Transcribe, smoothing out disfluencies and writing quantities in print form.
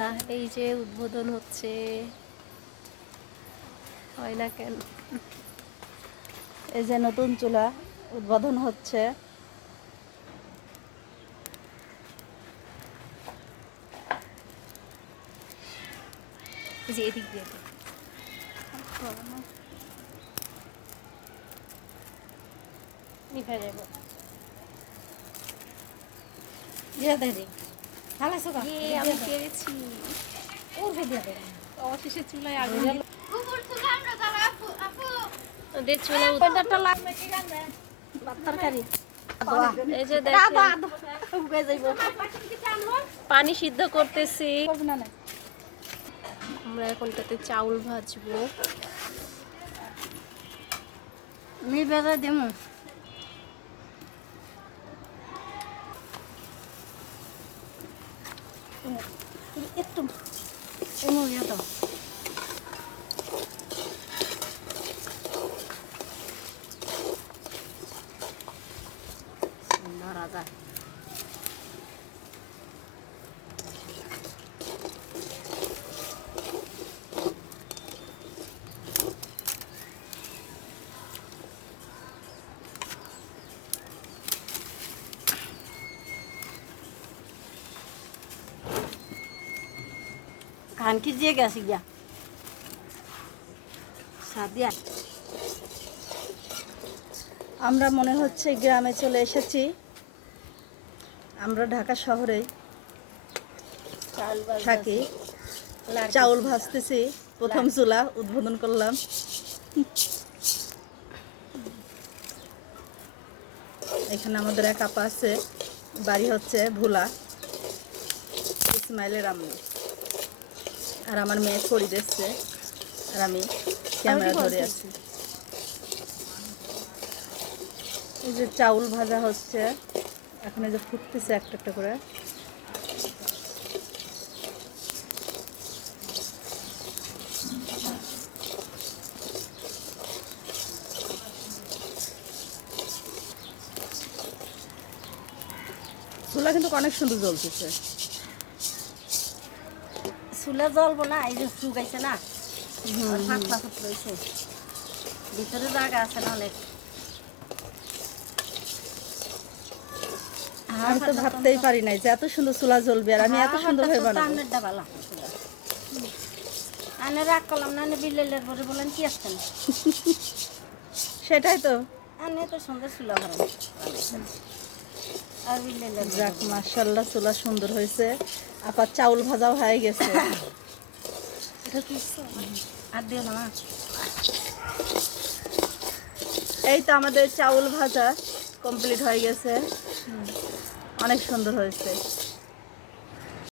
না, এই যে উদ্বোধন হচ্ছে, হয় না কেন? এই যে নতুন চুলা উদ্বোধন হচ্ছে। এই যে এদিক দিয়ে নিভে যাব। আমি পেরেছি। অবশেষে চুলায় আগুন। ওদের চুলা তরকারি এই যে দেখেন, পানি সিদ্ধ করতেছি। আমরা এখন এটাতে চাউল ভাজবো। একটু রাজা খান কি দিয়ে গেছি গিয়া সাদিয়া। আমরা মনে হচ্ছে গ্রামে চলে এসেছি। আমরা ঢাকা শহরে থাকি। চাউল ভাজতেছি, প্রথম চুলা উদ্বোধন করলাম। এখানে আমাদের এক আপা আছে, বাড়ি হচ্ছে ভোলা, ইসমাইলের আম্মু। আর আমার মেয়ে খড়ি দিচ্ছে আর আমি ক্যামেরা ধরে আছি। এই যে চাউল ভাজা হচ্ছে, এখন এই যে ফুটতেছে একটা একটা করে। চুলা কিন্তু অনেক সুন্দর জ্বলতেছে। চুলা জ্বলবো না, এই যে শুকাইছে না, ফাঁকলা ফুট রয়েছে, ভিতরে জায়গা আছে না অনেক। আমি তো ভাবতেই পারি নাই যে এত সুন্দর চুলা জ্বলবে আর আমি এত সুন্দর ভাবে বানাবো। আমি রাগ করলাম না, বিলেলের পরে বলেন কি আসছেন। সেটাই তো। আমি তো সুন্দর চুলা বানাবো আর বিলেলের যাক, মাশাআল্লাহ চুলা সুন্দর হয়েছে। আপার চাউল ভাজাও হয়ে গেছে। আর দিও না। এই তো আমাদের চাউল ভাজা কমপ্লিট হয়ে গেছে, অনেক সুন্দর হয়েছে।